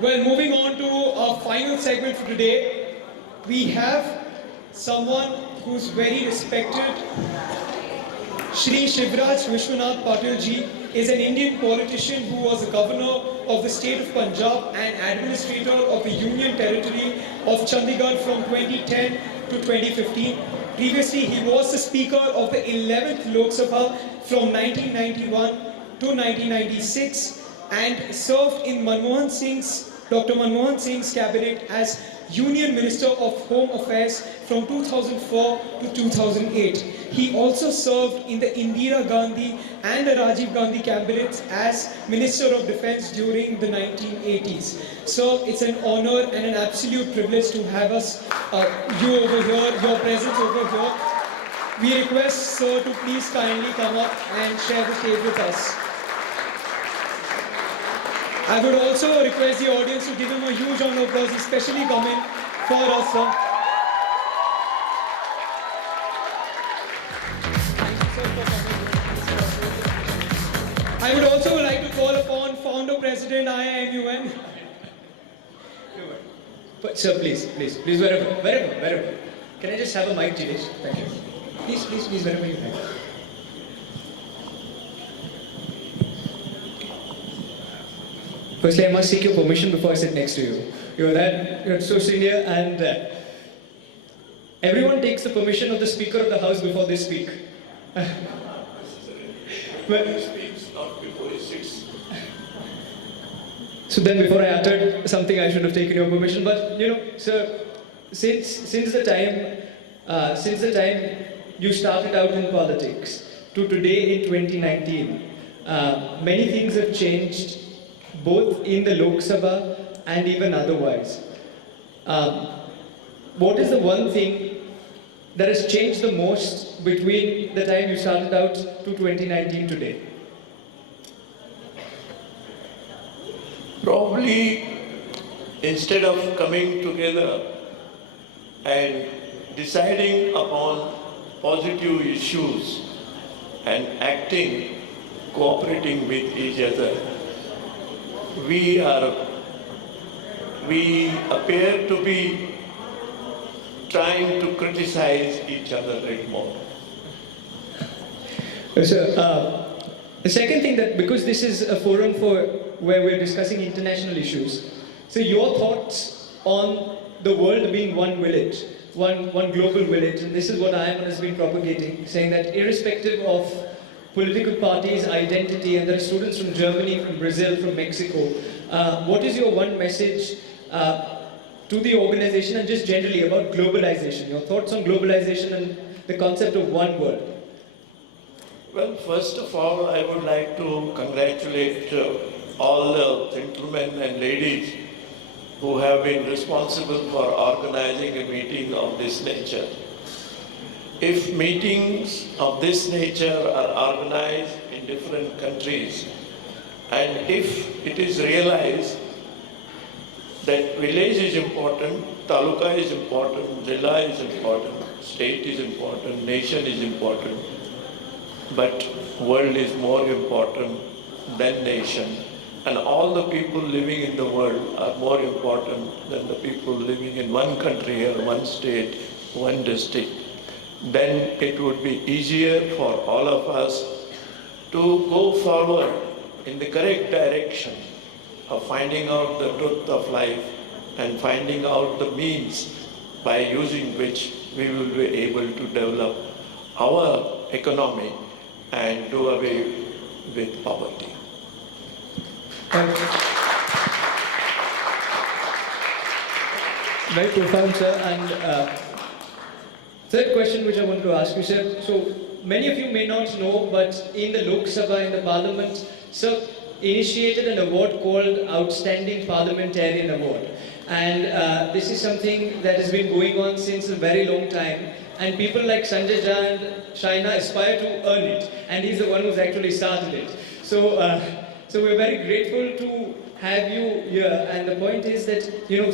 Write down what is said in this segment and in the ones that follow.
Well, moving on to our final segment for today, we have someone who's very respected. Shri Shivraj Vishwanath Patil ji is an Indian politician who was the governor of the state of Punjab and administrator of the Union Territory of Chandigarh from 2010 to 2015. Previously, he was the speaker of the 11th Lok Sabha from 1991 to 1996 and served in Dr. Manmohan Singh's cabinet as Union Minister of Home Affairs from 2004 to 2008. He also served in the Indira Gandhi and the Rajiv Gandhi cabinets as Minister of Defense during the 1980s. So it's an honor and an absolute privilege to have you over here, your presence over here. We request sir to please kindly come up and share the stage with us. I would also request the audience to give him a huge round of applause, especially coming for us, sir. I would also like to call upon Founder President IIMUN. Sir, please, wherever. Can I just have a mic, Jinesh? Thank you. Please, wherever you like. Firstly, I must seek your permission before I sit next to you. You're so senior, and everyone takes the permission of the Speaker of the House before they speak. Well, he speaks not before he sits. So then, before I uttered something, I should have taken your permission. But sir, since the time you started out in politics to today in 2019, many things have changed, both in the Lok Sabha and even otherwise. What is the one thing that has changed the most between the time you started out to 2019 today? Probably, instead of coming together and deciding upon positive issues and acting, cooperating with each other, we appear to be trying to criticize each other a little more. Sir, the second thing, that because this is a forum where we're discussing international issues, so your thoughts on the world being one village, one global village, and this is what IIMUN has been propagating, saying that irrespective of political parties, identity, and there are students from Germany, from Brazil, from Mexico, what is your one message to the organization and just generally about globalization? Your thoughts on globalization and the concept of one world? Well, first of all, I would like to congratulate all the gentlemen and ladies who have been responsible for organizing a meeting of this nature. If meetings of this nature are organized in different countries, and if it is realized that village is important, taluka is important, jilla is important, state is important, nation is important, but world is more important than nation, and all the people living in the world are more important than the people living in one country or one state, one district, then it would be easier for all of us to go forward in the correct direction of finding out the truth of life and finding out the means by using which we will be able to develop our economy and do away with poverty. Thank you. Very profound, sir. And third question which I want to ask you, sir. So many of you may not know, but in the Lok Sabha, in the Parliament, sir initiated an award called Outstanding Parliamentarian Award. And this is something that has been going on since a very long time. And people like Sanjay Jha and Shaina aspire to earn it. And he's the one who's actually started it. So, so we're very grateful to have you here. And the point is that,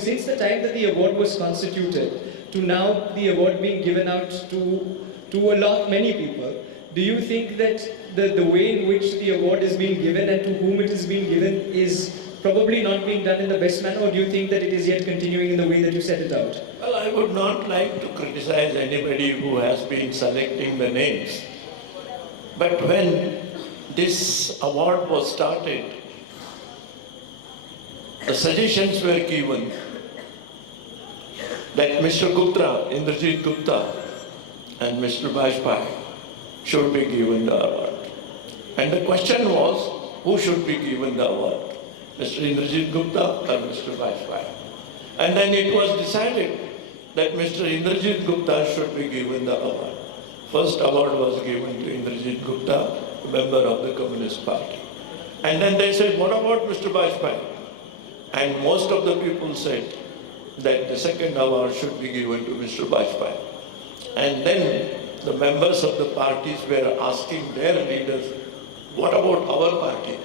since the time that the award was constituted, to now the award being given out to many people, do you think that the way in which the award is being given and to whom it is being given is probably not being done in the best manner, or do you think that it is yet continuing in the way that you set it out? Well, I would not like to criticize anybody who has been selecting the names. But when this award was started, the suggestions were given that Mr. Gupta, Indrajit Gupta, and Mr. Bajpai should be given the award. And the question was, who should be given the award? Mr. Indrajit Gupta or Mr. Bajpai? And then it was decided that Mr. Indrajit Gupta should be given the award. First award was given to Indrajit Gupta, a member of the Communist Party. And then they said, what about Mr. Bajpai? And most of the people said that the second award should be given to Mr. Bajpai. And then the members of the parties were asking their leaders, what about our party?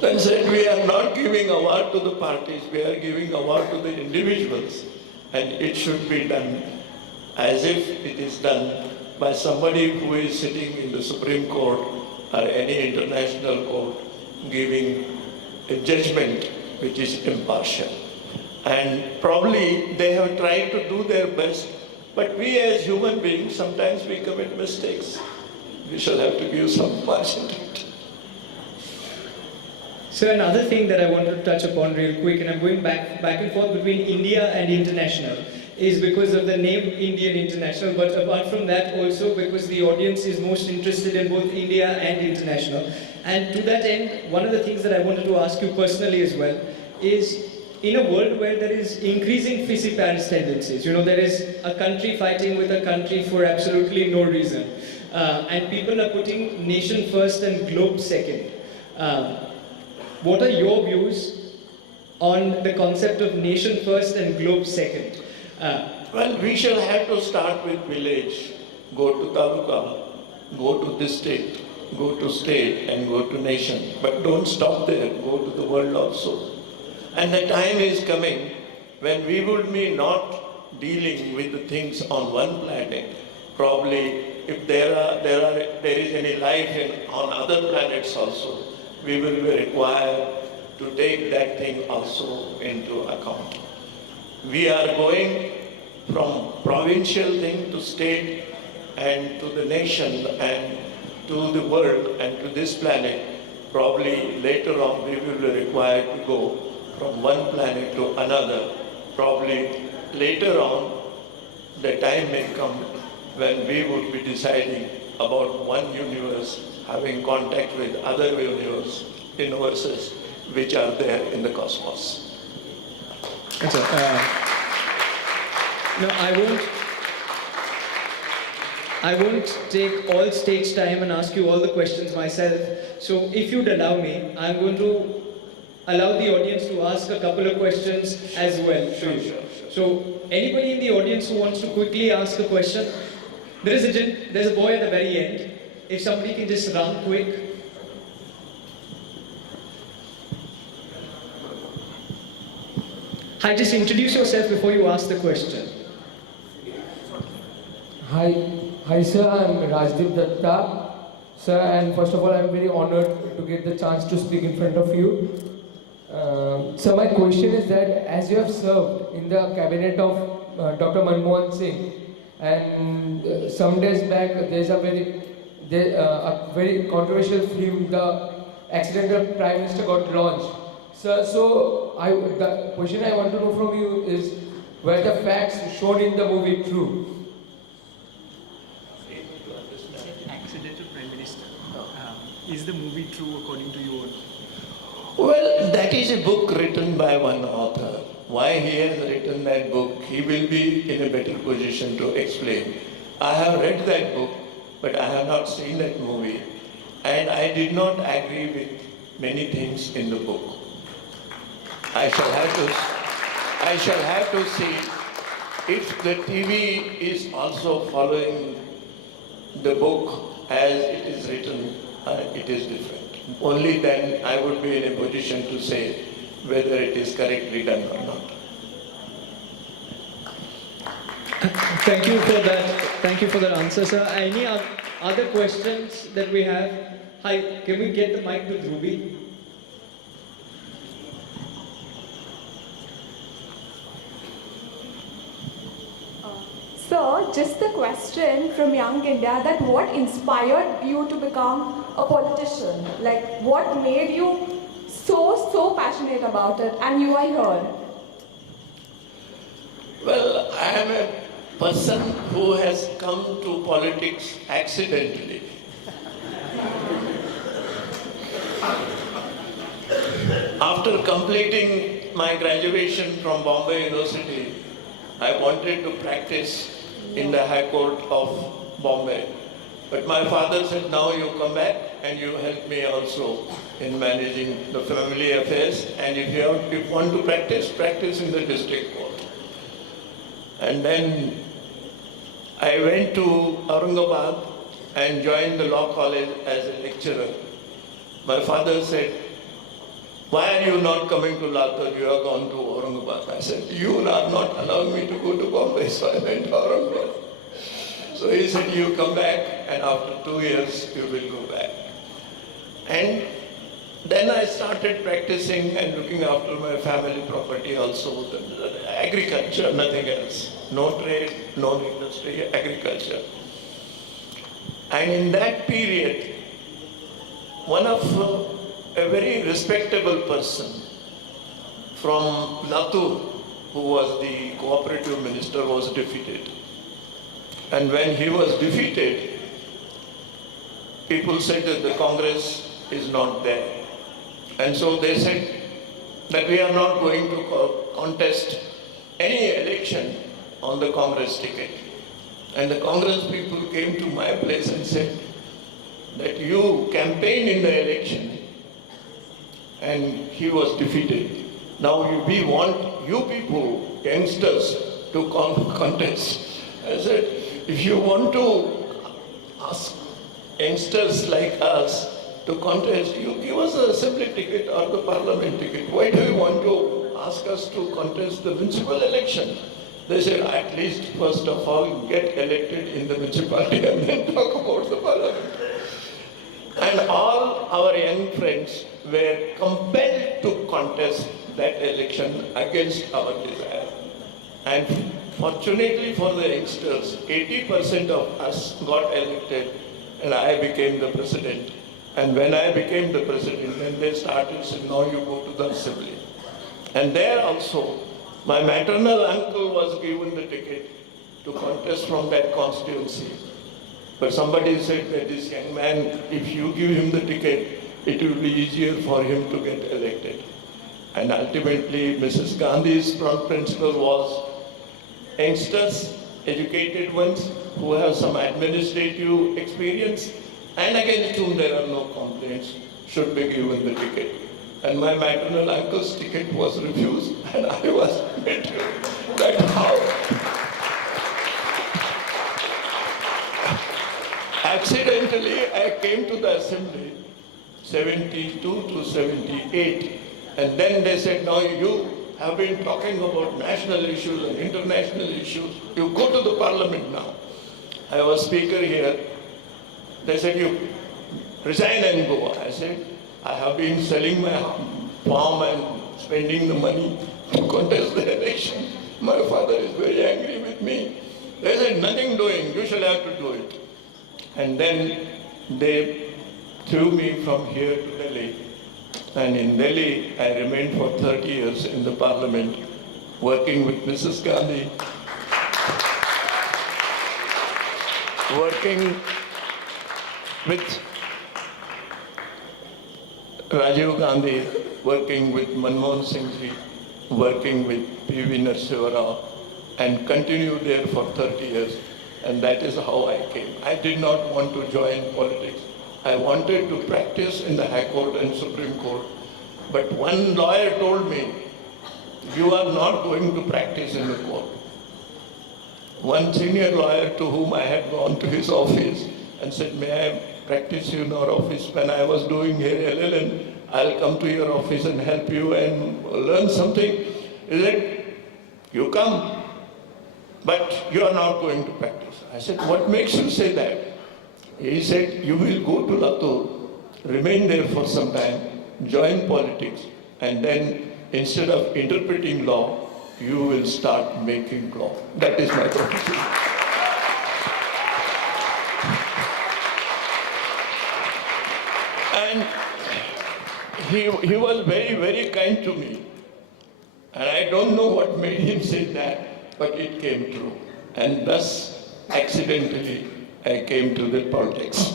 Then said, we are not giving award to the parties, we are giving award to the individuals. And it should be done as if it is done by somebody who is sitting in the Supreme Court or any international court giving a judgment which is impartial. And probably they have tried to do their best, but we as human beings, sometimes we commit mistakes. We shall have to give some margin to it. So another thing that I want to touch upon real quick, and I'm going back and forth between India and international, is because of the name Indian International, but apart from that also because the audience is most interested in both India and international. And to that end, one of the things that I wanted to ask you personally as well is, in a world where there is increasing fizzy-Paris tendencies, there is a country fighting with a country for absolutely no reason, and people are putting nation first and globe second. What are your views on the concept of nation first and globe second? Well, we shall have to start with village, go to taluka, go to district, go to state and go to nation. But don't stop there, go to the world also. And the time is coming when we will be not dealing with the things on one planet. Probably if there is any life on other planets also, we will be required to take that thing also into account. We are going from provincial thing to state and to the nation and to the world and to this planet. Probably later on we will be required to go from one planet to another. Probably later on the time may come when we would be deciding about one universe having contact with other universes which are there in the cosmos. No, I won't take all stage time and ask you all the questions myself. So if you'd allow me, I'm going to allow the audience to ask a couple of questions as well. Sure. So anybody in the audience who wants to quickly ask a question? There's a boy at the very end. If somebody can just run quick. Hi, just introduce yourself before you ask the question. Hi sir, I'm Rajdeep Datta. Sir, and first of all, I'm very honored to get the chance to speak in front of you. So my question is that as you have served in the cabinet of Dr. Manmohan Singh, and some days back there's a very controversial film, the accidental Prime Minister got launched. So the question I want to know from you is, were the facts shown in the movie true? Accidental Prime Minister. Is the movie true according to you? Well, that is a book written by one author. Why he has written that book, he will be in a better position to explain. I have read that book, but I have not seen that movie. And I did not agree with many things in the book. I shall have to see if the TV is also following the book as it is written, it is different. Only then I would be in a position to say whether it is correctly done or not. Thank you for that answer, sir. Any other questions that we have? Hi, can we get the mic to Ruby? So, just the question from Young India that what inspired you to become a politician? Like, what made you so passionate about it and you are here? Well, I am a person who has come to politics accidentally. After completing my graduation from Bombay University, I wanted to practice in the High Court of Bombay. But my father said, now you come back and you help me also in managing the family affairs. And if you want to practice in the district court. And then I went to Aurangabad and joined the law college as a lecturer. My father said, why are you not coming to Latur? You are gone to Aurangabad. I said, you are not allowing me to go to Bombay, so I went to Aurangabad. So he said, you come back and after 2 years you will go back. And then I started practicing and looking after my family property also, agriculture, nothing else. No trade, no industry, agriculture. And in that period, one of a very respectable person from Latur, who was the cooperative minister, was defeated. And when he was defeated, people said that the Congress is not there. And so they said that we are not going to contest any election on the Congress ticket. And the Congress people came to my place and said that you campaigned in the election and he was defeated. Now we want you people, youngsters, to contest. I said, if you want to ask youngsters like us to contest, you give us the assembly ticket or the parliament ticket. Why do you want to ask us to contest the municipal election? They said, at least first of all, get elected in the municipality and then talk about the parliament. And all our young friends were compelled to contest that election against our desire. And fortunately for the youngsters, 80% of us got elected and I became the president. And when I became the president, then they started saying, now you go to the assembly. And there also, my maternal uncle was given the ticket to contest from that constituency. But somebody said that this young man, if you give him the ticket, it will be easier for him to get elected. And ultimately, Mrs. Gandhi's front principle was youngsters, educated ones who have some administrative experience and against whom there are no complaints should be given the ticket. And my maternal uncle's ticket was refused and I was made to that how. Accidentally, I came to the assembly 72 to 78 and then they said, now you have been talking about national issues and international issues. You go to the parliament now. I was speaker here. They said, you resign and go. I said, I have been selling my farm and spending the money to contest the election. My father is very angry with me. They said, nothing doing, you shall have to do it. And then they threw me from here to Delhi. And in Delhi, I remained for 30 years in the parliament, working with Mrs. Gandhi, working with Rajiv Gandhi, working with Manmohan Singh ji, working with P.V. Narasimha Rao, and continued there for 30 years. And that is how I came. I did not want to join politics. I wanted to practice in the High Court and Supreme Court. But one lawyer told me, you are not going to practice in the court. One senior lawyer to whom I had gone to his office and said, may I practice in your office? When I was doing here LLM, I'll come to your office and help you and learn something. He said, you come, but you are not going to practice. I said, what makes you say that? He said, you will go to Latur remain there for some time, join politics, and then instead of interpreting law, you will start making law. That is my proposal. And he was very, very kind to me. And I don't know what made him say that, but it came true. And thus, accidentally, I came to the politics.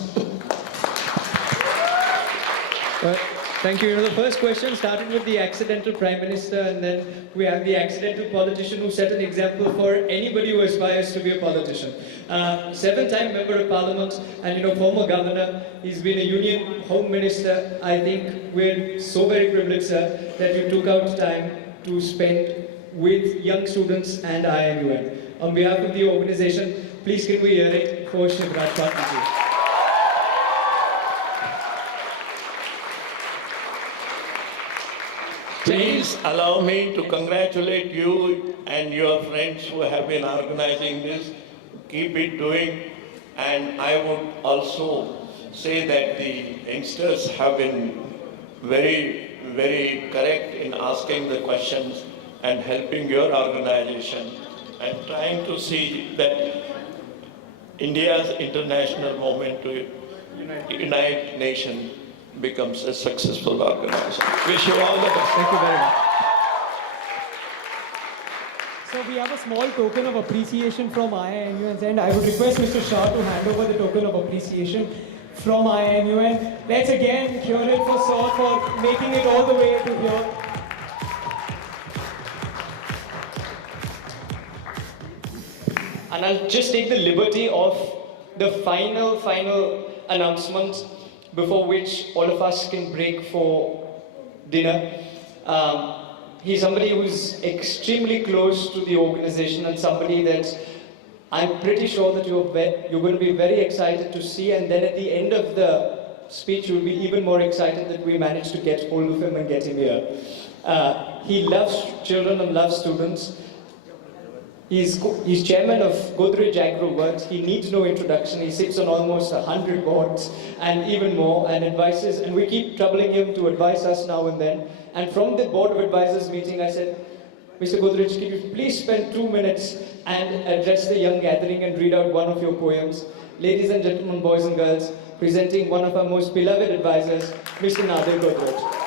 Well, thank you. The first question started with the accidental Prime Minister, and then we have the accidental politician who set an example for anybody who aspires to be a politician. 7-time Member of Parliament and former governor. He's been a Union Home Minister. I think we're so very privileged, sir, that you took out time to spend with young students and IIMUN. On behalf of the organization, please can we hear it for Shivraj Patil. Please allow me to congratulate you and your friends who have been organizing this. Keep it doing. And I would also say that the youngsters have been very, very correct in asking the questions and helping your organization and trying to see that India's international movement to unite nation becomes a successful organization. Wish you all the best. Thank you very much. So we have a small token of appreciation from IIMUN's end. I would request Mr. Shah to hand over the token of appreciation from IIMUN. Let's again hear it for Sir for making it all the way to here. And I'll just take the liberty of the final announcement before which all of us can break for dinner. He's somebody who's extremely close to the organization and somebody that I'm pretty sure that you're going to be very excited to see, and then at the end of the speech you'll be even more excited that we managed to get hold of him and get him here. He loves children and loves students. He's chairman of Godrej Agro Works. He needs no introduction. He sits on almost 100 boards and even more and advises, and we keep troubling him to advise us now and then. And from the board of advisors meeting, I said, Mr. Godrej, can you please spend 2 minutes and address the young gathering and read out one of your poems? Ladies and gentlemen, boys and girls, presenting one of our most beloved advisors, Mr. Nadir Godrej.